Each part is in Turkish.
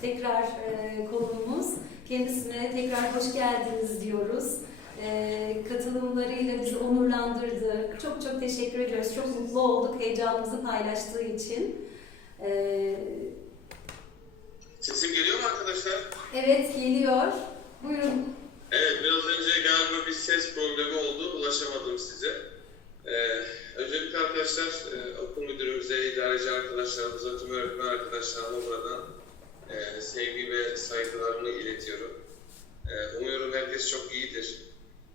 tekrar e, konuğumuz. Kendisine tekrar hoş geldiniz diyoruz. E, katılımlarıyla bizi onurlandırdı. Çok çok teşekkür ediyoruz. Çok mutlu olduk heyecanımızı paylaştığı için. E, Sesim geliyor mu arkadaşlar? evet geliyor. Buyurun. Evet, biraz önce galiba bir ses problemi oldu. Ulaşamadım size. Ee, öncelikle arkadaşlar, e, okul müdürümüze, idareci arkadaşlarımıza, tüm öğretmen arkadaşlarıma buradan e, sevgi ve saygılarımı iletiyorum. E, umuyorum herkes çok iyidir.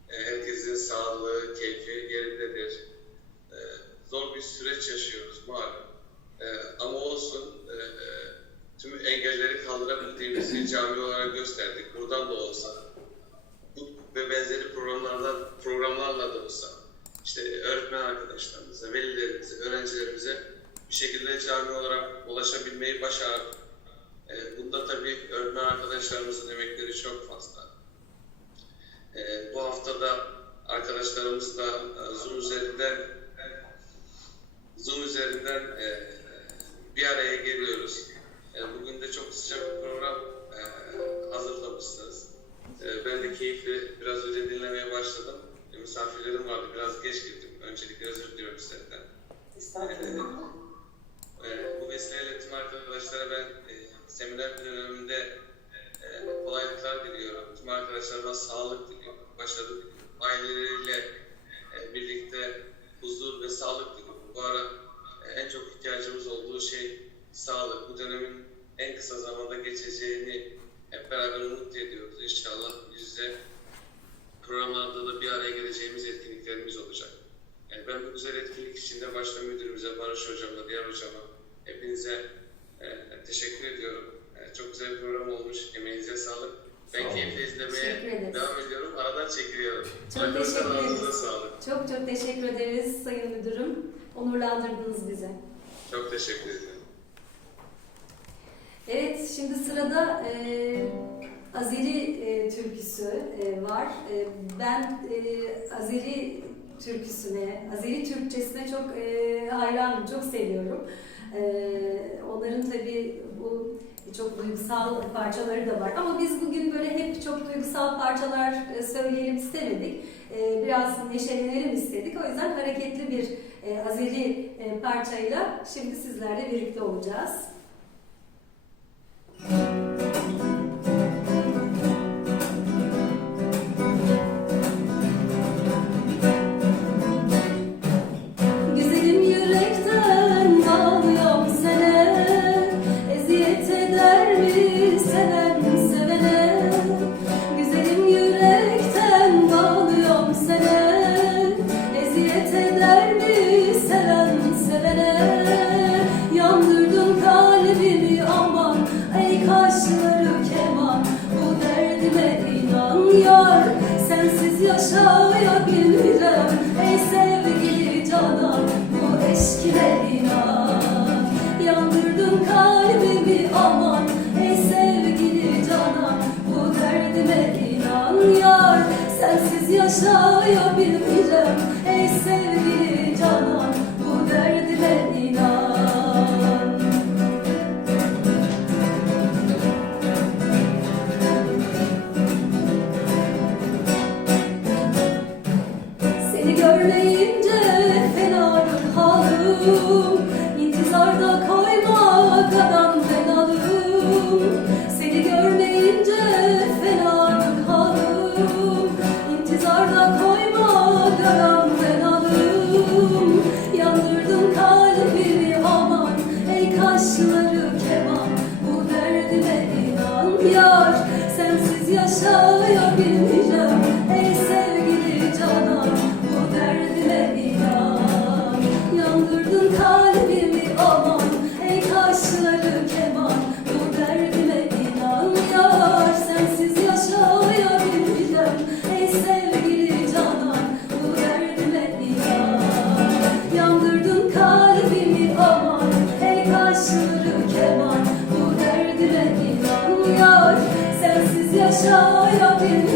E, herkesin sağlığı, keyfi yerindedir. E, zor bir süreç yaşıyoruz malum. E, ama olsun, e, e, tüm engelleri kaldırabildiğimizi cami olarak gösterdik. Buradan da olsa bu ve benzeri programlardan programlarla da olsa işte öğretmen arkadaşlarımıza, velilerimize, öğrencilerimize bir şekilde cami olarak ulaşabilmeyi başardık. Ee, bunda tabii öğretmen arkadaşlarımızın emekleri çok fazla. Ee, bu hafta da arkadaşlarımızla e, Zoom üzerinden Zoom üzerinden e, bir araya geliyoruz. E, bugün de çok sıcak Misafirlerim vardı, biraz geç girdim. Öncelikle özür diliyorum sizlerden. Ee, Bu vesileyle tüm arkadaşlara ben e, seminer döneminde e, kolaylıklar diliyorum. Tüm arkadaşlarıma sağlık diliyorum, başarı diliyorum. Aileleriyle e, birlikte huzur ve sağlık diliyorum. Bu ara e, en çok ihtiyacımız olduğu şey sağlık. Bu dönemin en kısa zamanda geçeceğini hep beraber umut ediyoruz. İnşallah yüz yüze programlarda da bir araya geleceğimiz etkinliklerimiz olacak. Yani ben bu güzel etkinlik için de başta müdürümüze, Barış Hocam'a, diğer hocama hepinize e, teşekkür ediyorum. E, çok güzel bir program olmuş. Emeğinize sağlık. Ben Sağ keyifle izlemeye devam ediyorum. Aradan çekiliyorum. Çok Arkadaşlar, teşekkür ederiz. sağlık. Çok çok teşekkür ederiz Sayın Müdürüm. Onurlandırdınız bizi. Çok teşekkür ederim. Evet, şimdi sırada e, Azeri e, türküsü e, var. E, ben e, Azeri türküsüne, Azeri Türkçesine çok e, hayranım, çok seviyorum. E, onların tabii bu çok duygusal parçaları da var. Ama biz bugün böyle hep çok duygusal parçalar e, söyleyelim istemedik. E, biraz neşelenelim istedik. O yüzden hareketli bir e, Azeri parçayla şimdi sizlerle birlikte olacağız. Güzelim Sensiz yaşayabilmem Ey sevgili Körleyince fena bir halim İntizarda kaymakadan fenalım Seni görmeyince fena bir halim İntizarda kaymakadan fenalım Yandırdın kalbimi aman ey kaşları keman. Bu derdime inan yar Sensiz yaşayabilirim. so your beauty.